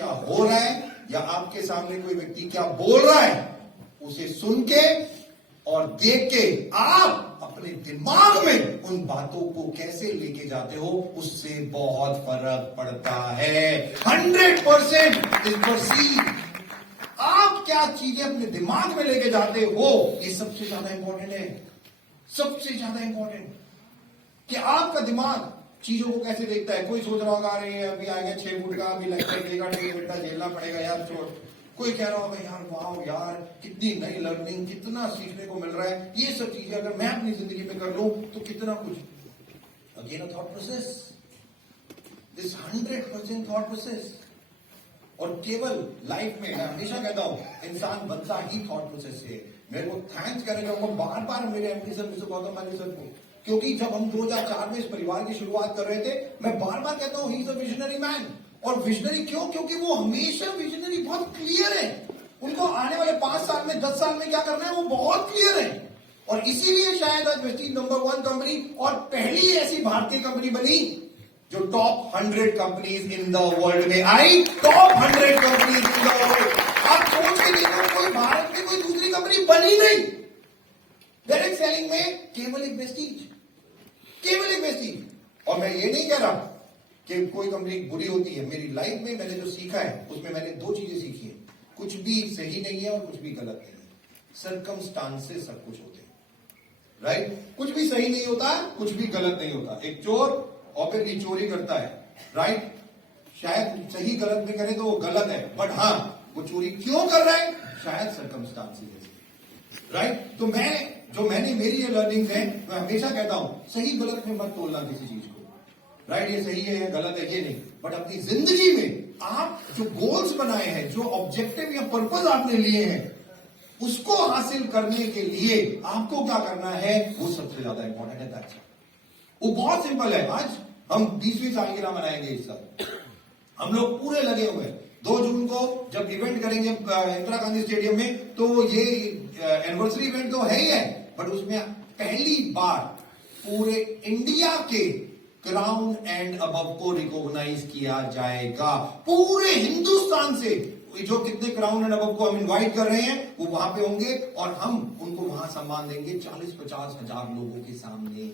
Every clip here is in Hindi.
क्या हो रहा है या आपके सामने कोई व्यक्ति क्या बोल रहा है, उसे सुन के और देख के आप अपने दिमाग में उन बातों को कैसे लेके जाते हो, उससे बहुत फर्क पड़ता है। 100% इज परसीव। आप क्या चीजें अपने दिमाग में लेके जाते हो, ये सबसे ज्यादा इंपॉर्टेंट है। सबसे ज्यादा इंपॉर्टेंट कि आपका दिमाग चीजों को कैसे देखता है। कोई सोच रहा होगा अरे अभी आएगा 6 फुट का, अभी लेक्चर देगा, 1.5 घंटा झेलना पड़ेगा यार, छोड़। कोई कह रहा होगा यार वाह यार कितनी नई लर्निंग, कितना सीखने को मिल रहा है। ये सब चीजें अगर मैं अपनी जिंदगी में कर लूं तो कितना कुछ। Again a thought process, this 100% thought process. और केवल लाइफ में मैं हमेशा कहता हूं इंसान बनता ही थॉट प्रोसेस से। मेरे को थैंक्स करना चाहूंगा बार बार मेरे एमडी सर मिस्टर गौतम माली सर को, क्योंकि जब हम 2004 में इस परिवार की शुरुआत कर रहे थे, मैं बार बार कहता हूं he is a visionary man. और विजनरी क्यों? क्योंकि वो हमेशा विजनरी, बहुत क्लियर है। उनको आने वाले 5 साल में 10 साल में क्या करना है वो बहुत क्लियर है। और इसीलिए शायद आज वेस्टीज नंबर 1 कंपनी और पहली ऐसी भारतीय कंपनी बनी जो top 100 companies in the world में आई। Top 100 companies in the world. आप सोच के देखो, कोई भारत में कोई दूसरी कंपनी बनी नहीं डायरेक्ट सेलिंग में, केवल एक वेस्टीज, केवल एक वेस्टीज। और मैं ये नहीं कह रहा कि कोई कंपनी बुरी होती है। मेरी लाइफ में मैंने जो सीखा है उसमें मैंने 2 चीजें सीखी है, कुछ भी सही नहीं है और कुछ भी गलत नहीं है। सर्कमस्टांसेस सब कुछ होते हैं, राइट। कुछ भी सही नहीं होता, कुछ भी गलत नहीं होता। एक चोर ऑब्वियसली चोरी करता है, राइट। शायद सही गलत में करे तो वो गलत है, बट हाँ वो चोरी क्यों कर रहा है, शायद सर्कमस्टांसेस, राइट। तो मैंने मेरी ये लर्निंग है, मैं हमेशा कहता हूं सही गलत में मत तोलना किसी चीज को, राइट। ये सही है या गलत है ये नहीं, बट अपनी जिंदगी में आप जो गोल्स बनाए हैं, जो ऑब्जेक्टिव या पर्पस आपने लिए हैं, उसको हासिल करने के लिए आपको क्या करना है वो सबसे ज्यादा इंपॉर्टेंट है। वो बहुत सिंपल है। आज हम 20वीं सालगिरह मनाएंगे इस साल, हम लोग पूरे लगे हुए हैं। 2 जून को जब इवेंट करेंगे इंदिरा गांधी स्टेडियम में, तो ये एनिवर्सरी इवेंट तो है ही है, बट उसमें पहली बार पूरे इंडिया के क्राउन एंड अबव को रिकॉग्नाइज किया जाएगा। पूरे हिंदुस्तान से जो कितने क्राउन एंड अबव को हम इनवाइट कर रहे हैं वो वहां पे होंगे और हम उनको वहां सम्मान देंगे 40-50 हजार लोगों के सामने।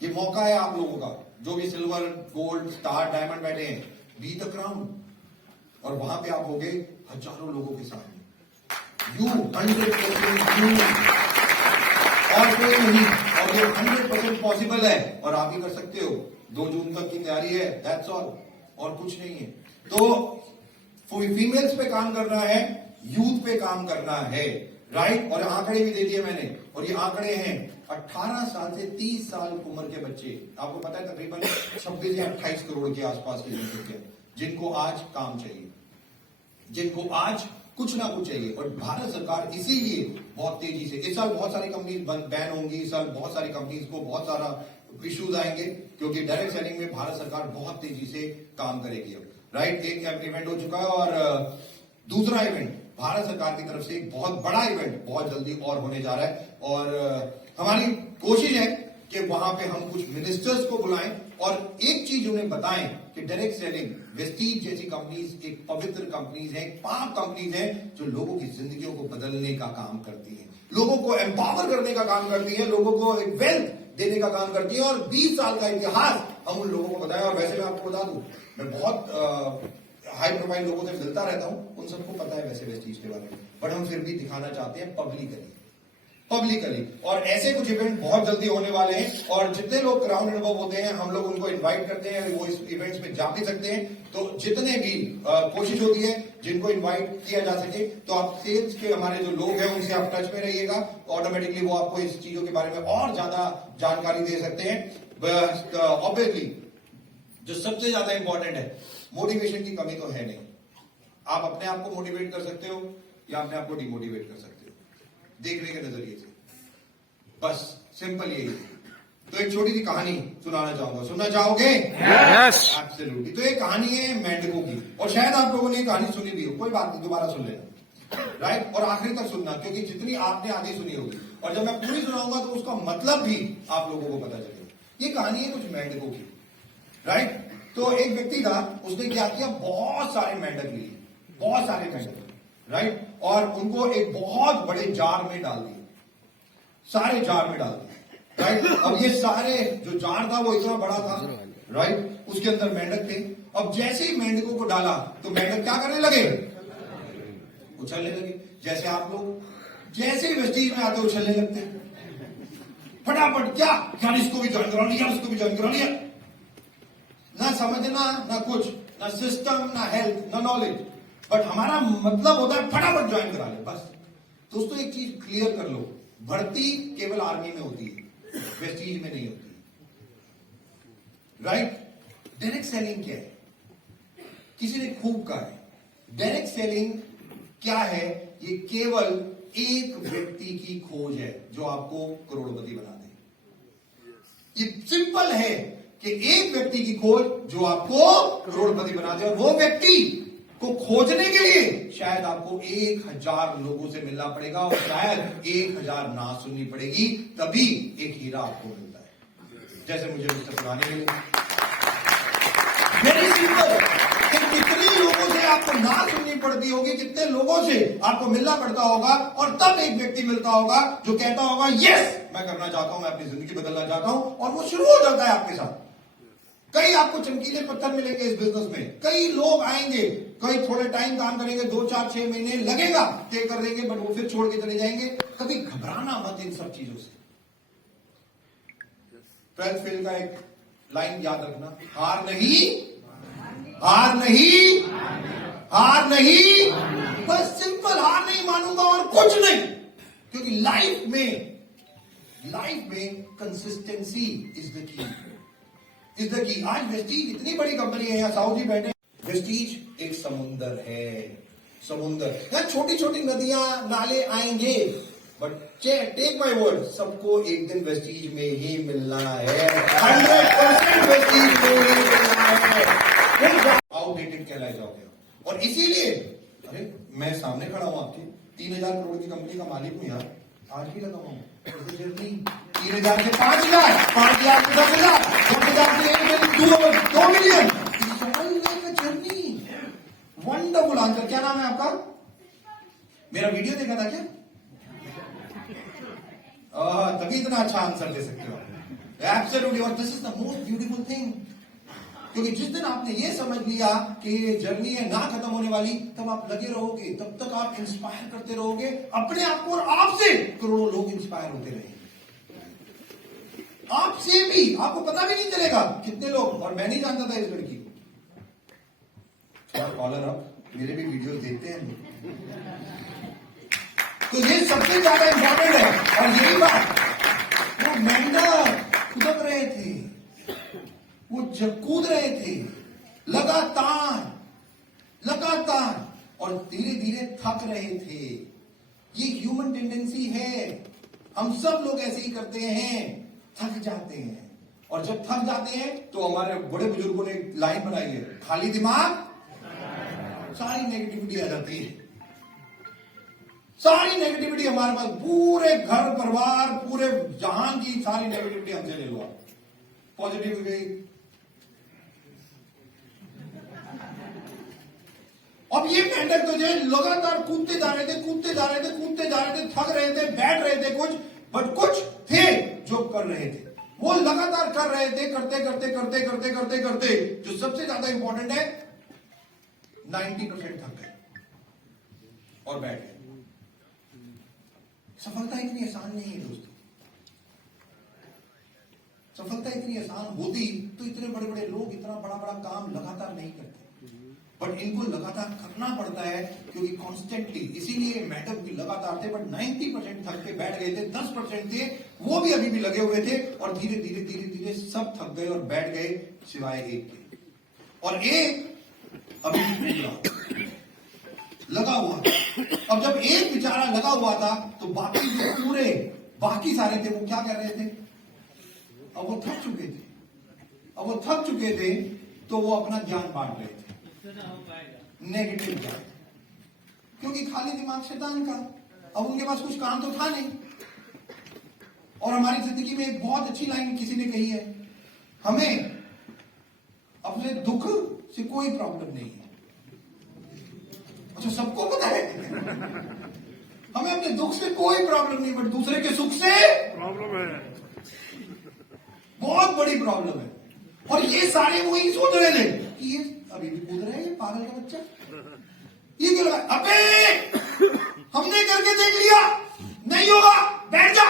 ये मौका है आप लोगों का, जो भी सिल्वर, गोल्ड, स्टार, डायमंड बैठे हैं, बी द क्राउन। और वहां पे आप होगे हजारों लोगों के सामने। यू 100% यू और कोई नहीं। और ये 100% पॉसिबल है और आप ही कर सकते हो। 2 जून तक की तैयारी है, दैट्स ऑल, और कुछ नहीं है। तो फीमेल्स पे काम करना है, यूथ पे काम करना है, राइट। और आंकड़े भी दे दिए मैंने, और ये आंकड़े हैं 18 साल से 30 साल उम्र के बच्चे। आपको पता है तकरीबन 26 या 28 करोड़ के आसपास की जनसंख्या, जिनको आज काम चाहिए, जिनको आज कुछ ना कुछ चाहिए। और भारत सरकार इसीलिए बहुत तेजी से, इस साल बहुत सारी कंपनीज बैन होंगी, इस साल बहुत सारी कंपनीज को बहुत सारा इश्यूज आएंगे, क्योंकि डायरेक्ट सेलिंग में भारत सरकार बहुत तेजी से काम करेगी अब, राइट। एक इवेंट हो चुका है और दूसरा इवेंट भारत सरकार की तरफ से एक बहुत बड़ा इवेंट बहुत जल्दी और होने जा रहा है। और हमारी कोशिश है कि वहां पे हम कुछ मिनिस्टर्स को बुलाएं और एक चीज उन्हें बताएं कि डायरेक्ट सेलिंग, वेस्टीज जैसी कंपनीज एक पवित्र कंपनीज है, पाक कंपनीज है, जो लोगों की जिंदगियों को बदलने का काम करती है, लोगों को एम्पावर करने का काम करती है, लोगों को एक वेल्थ देने का काम करती है। और 20 साल का इतिहास हम उन लोगों को बताएं। और वैसे मैं आपको बता दूं, मैं बहुत हाई प्रोफाइल लोगों से मिलता रहता हूं, उन सबको पता है वैसे वेस्टीज के बारे में, बट हम फिर भी दिखाना चाहते हैं पब्लिकली। और ऐसे कुछ इवेंट बहुत जल्दी होने वाले हैं। और जितने लोग क्राउन एंड अबव होते हैं हम लोग उनको इनवाइट करते हैं, वो इस इवेंट्स में जा भी सकते हैं। तो जितने भी कोशिश होती है जिनको इनवाइट किया जा सके, तो आप सेल्स के हमारे जो लोग हैं उनसे आप टच में रहिएगा, ऑटोमेटिकली वो आपको इस चीजों के बारे में और ज्यादा जानकारी दे सकते हैं। ऑब्वियसली जो सबसे ज्यादा इंपॉर्टेंट है, मोटिवेशन की कमी तो है नहीं। आप अपने आप को मोटिवेट कर सकते हो या अपने आप को डिमोटिवेट कर सकते हो देखने के नजरिए से, बस सिंपल यही। तो एक छोटी सी कहानी सुनाना चाहूंगा, सुनना चाहोगे? Yes, absolutely. तो एक कहानी है मेंढकों की, और शायद आप लोगों ने कहानी सुनी भी हो, कोई बात नहीं, दोबारा सुन लेना, राइट। और आखिरी तक सुनना, क्योंकि जितनी आपने आधी सुनी होगी और जब मैं पूरी सुनाऊंगा तो उसका मतलब भी आप लोगों को पता चलेगा। ये कहानी है कुछ मेंढकों की, राइट। तो एक व्यक्ति था, उसने क्या किया, बहुत सारे मेंढक लिए, बहुत सारे मेंढक, राइट, और उनको एक बहुत बड़े जार में डाल दिए, सारे जार में डाल दिए, राइट। अब ये सारे जो जार था वो इतना बड़ा था, राइट, उसके अंदर मेंढक थे। अब जैसे ही मेंढकों को डाला तो मेंढक क्या करने लगे, उछलने लगे। जैसे आप लोग जैसे ही वेस्टीज में आते उछलने लगते हैं, फटाफट, क्या यार इसको भी ज्वाइन करा लिया, इसको भी ज्वाइन करा लिया, ना समझना, ना कुछ, ना सिस्टम, ना हेल्थ, ना नॉलेज, बट हमारा मतलब होता है फटाफट ज्वाइन करा ले बस। दोस्तों एक चीज क्लियर कर लो, भर्ती केवल आर्मी में होती है, वेस्टीज में नहीं होती, राइट। डायरेक्ट सेलिंग क्या है, किसी ने खूब कहा है, डायरेक्ट सेलिंग क्या है, ये केवल एक व्यक्ति की खोज है जो आपको करोड़पति बना दे। ये सिंपल है कि एक व्यक्ति की खोज जो आपको करोड़पति बना दे, और वो व्यक्ति को खोजने के लिए शायद आपको 1000 लोगों से मिलना पड़ेगा, और शायद 1000 ना सुननी पड़ेगी, तभी एक हीरा आपको मिलता है। जैसे मुझे मिस्टर पुराने मिले, वेरी सिंपल, कि कितने लोगों से आपको ना सुननी पड़ती होगी, कितने लोगों से आपको मिलना पड़ता होगा, और तब एक व्यक्ति मिलता होगा जो कहता होगा यस मैं करना चाहता हूं, मैं अपनी जिंदगी बदलना चाहता हूं, और वो शुरू हो जाता है आपके साथ। कई आपको चमकीले पत्थर मिलेंगे इस बिजनेस में, कई लोग आएंगे, कई थोड़े टाइम काम करेंगे, 2 4 6 महीने लगेगा, तय कर देंगे, बट वो फिर छोड़ के चले जाएंगे। कभी घबराना मत इन सब चीजों से। 12th फेल का एक लाइन याद रखना, हार नहीं, हार नहीं, हार नहीं, बस सिंपल, हार नहीं मानूंगा और कुछ नहीं, क्योंकि लाइफ में consistency is the key, is the key. आज वेस्टीज इतनी बड़ी कंपनी है, यहाँ साहू जी बैठे, वेस्टीज एक समुंदर है, समुंदर, यहाँ छोटी छोटी नदियां नाले आएंगे, बट टेक माय वर्ड, सबको एक दिन वेस्टीज में ही मिलना है, 100% वेस्टीज में ही मिलना है, आउटडेटेड कहलाए जाओगे। और इसीलिए, अरे मैं सामने खड़ा हूं आपके, 3000 करोड़ की कंपनी का मालिक हूं यार, आज भी लगा हूं जर्नी, 3000 से 5 लाख, 5 लाख से 10 लाख, 10,000 से 2 मिलियन, जर्नी, वंडरफुल आंसर। क्या नाम है आपका? मेरा वीडियो देखा था क्या? तभी इतना अच्छा आंसर दे सकते हो। एब्सोल्युटली, और this is the most beautiful thing, क्योंकि जिस दिन आपने ये समझ लिया कि ये जर्नी है ना खत्म होने वाली, तब आप लगे रहोगे, तब तक आप इंस्पायर करते रहोगे अपने आप को, और आपसे करोड़ों लोग इंस्पायर होते रहेंगे, आपसे भी, आपको पता भी नहीं चलेगा कितने लोग। और मैं नहीं जानता था इस लड़की को, कॉलर अप, मेरे भी वीडियो देखते हैं, तो ये सबसे ज्यादा इंपॉर्टेंट है। और यही बात, वो मेंढक कूद रहे थे, वो कूद रहे थे लगातार, और धीरे धीरे थक रहे थे। ये ह्यूमन टेंडेंसी है, हम सब लोग ऐसे ही करते हैं, थक जाते हैं, और जब थक जाते हैं तो हमारे बड़े बुजुर्गों ने एक लाइन बनाई है, खाली दिमाग सारी नेगेटिविटी आ जाती है, सारी नेगेटिविटी हमारे पास, पूरे घर परिवार पूरे जहान की सारी नेगेटिविटी हमसे ले लो, पॉजिटिव गई। अब ये मेंढक तो जो लगातार कूदते जा रहे थे, थक रहे थे, बैठ रहे थे कुछ, बट कुछ थे जो कर रहे थे, वो लगातार कर रहे थे, करते, जो सबसे ज्यादा इंपॉर्टेंट है, 90% थक गए और बैठ गए। सफलता इतनी आसान नहीं है दोस्तों, सफलता इतनी आसान होती तो इतने बड़े बड़े लोग इतना बड़ा बड़ा काम लगातार नहीं करते, बट इनको लगातार करना पड़ता है, क्योंकि कॉन्स्टेंटली, इसीलिए मेंढक भी लगातार थे, बट 90% थक के बैठ गए थे, 10% थे वो भी अभी भी लगे हुए थे, और धीरे धीरे सब थक गए और बैठ गए, सिवाय एक के, और एक अभी भी लगा हुआ। अब जब एक बेचारा लगा हुआ था, तो बाकी जो बाकी सारे थे वो क्या कर रहे थे, अब वो थक चुके थे, तो वो अपना ज्ञान बांट रहे थे, नेगेटिव ज्ञान, क्योंकि खाली दिमाग शैतान का, अब उनके पास कुछ काम तो था नहीं। और हमारी जिंदगी में एक बहुत अच्छी लाइन किसी ने कही है, हमें अपने दुख से कोई प्रॉब्लम नहीं है। अच्छा, सबको पता है हमें अपने दुख से कोई प्रॉब्लम नहीं, बट दूसरे के सुख से प्रॉब्लम है, बहुत बड़ी प्रॉब्लम है। और ये सारे वही सोच रहे थे कि ये अभी भी कूद रहा है, ये पागल का बच्चा, ये क्यों लगा? अबे हमने करके देख लिया, नहीं होगा, बैठ जा।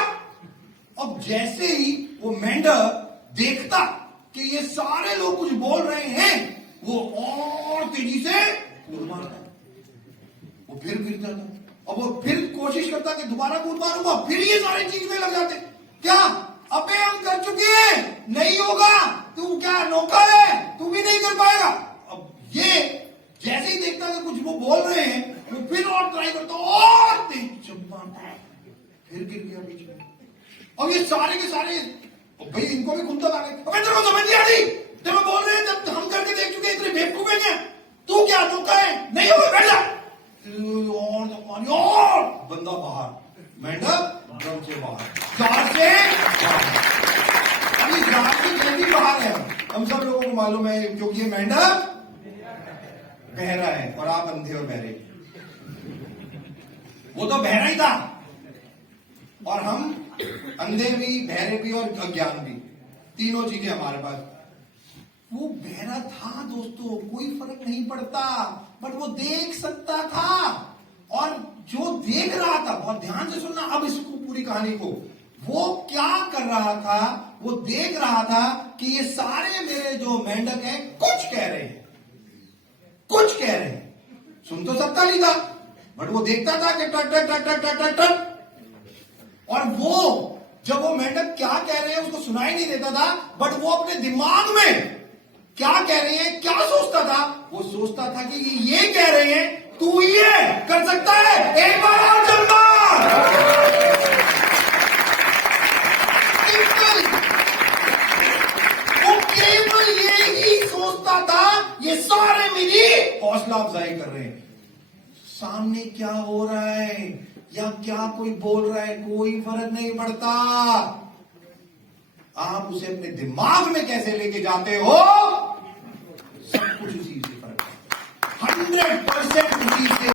अब जैसे ही वो मेंढक देखता कि ये सारे लोग कुछ बोल रहे हैं, वो और तेजी से कूद मारता, वो फिर गिरता था। अब वो फिर कोशिश करता कि दोबारा कूद मारूंगा, फिर ये सारे चीज में लग जाते। क्या? अबे हम कर चुके हैं, नहीं होगा, तू क्या नौकर है, तू भी नहीं कर पाएगा। अब ये जैसे ही देखता कि कुछ वो बोल रहे हैं, वो फिर और ट्राई करता, और तेज चमकाता है, फिर गिर गया बीच में। अब ये सारे के सारे भाई इनको भी खुद तक आ गए। अबे तेरे को समझ नहीं आ रही, जब मैं बोल रहे हैं, जब हम करके देख चुके हैं, इतने बेवकूफ है क्या? तू क्या नौकर है, नहीं होगा, बैठ जा। और बंदा बाहर, मेंढक ड्रम से बाहर, जार से अभी जार से जल्दी बाहर है। हम सब लोगों को मालूम है, क्योंकि ये मेंढक बहरा है और आप अंधे और बहरे। वो तो बहरा ही था, और हम अंधे भी, बहरे भी और अज्ञान भी, तीनों चीजें हमारे पास। वो बहरा था दोस्तों, कोई फर्क नहीं पड़ता, बट वो देख सकता था। और जो देख रहा था, बहुत ध्यान से सुनना अब इसको, पूरी कहानी को, वो क्या कर रहा था? वो देख रहा था कि ये सारे मेरे जो मेंढक हैं कुछ कह रहे हैं, कुछ कह रहे हैं। सुन तो सकता नहीं था, बट वो देखता था कि टट टट टट टट टट टट टट। और वो जब वो मेंढक क्या कह रहे हैं उसको सुनाई नहीं देता था, बट वो अपने दिमाग में क्या कह रहे हैं, क्या सोचता था? वो सोचता था कि ये कह रहे हैं, तू ये कर सकता है, एक बार और चल मार। वो केवल ये ही सोचता था, ये सारे मेरी हौसला अफजाई कर रहे हैं। सामने क्या हो रहा है या क्या कोई बोल रहा है, कोई फर्क नहीं पड़ता। आप उसे अपने दिमाग में कैसे लेके जाते हो, सब कुछ उसी से फर्क है। 100% उसी से